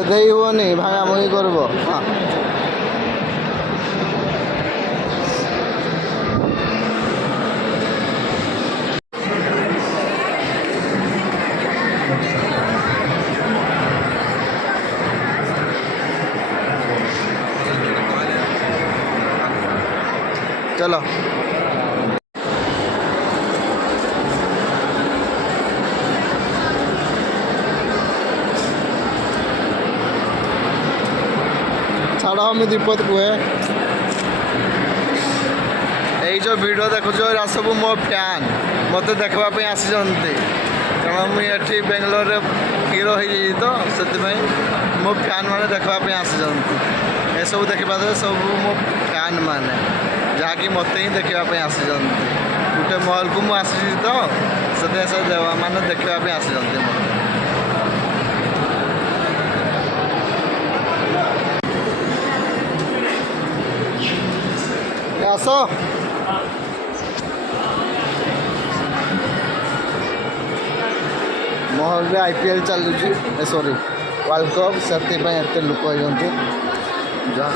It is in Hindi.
गधे हुनी भागामुगी करब हाँ चलो छाड़ मुझे दीपद कहे जो वीडियो देखु सब मो फैन मत देखापी आसी कारण मुझे बेंगलोर हिरो हो तो से मो फैन मैंने देखापी आसी सब देखा सब मो फैन मैंने जहाँकि मत ही देखापी आसी गोटे महल को मुझे आसी तो से मैंने देखापी आसी मत आस महल में IPL चलुची सॉरी वर्ल्ड कप से एत लोक जा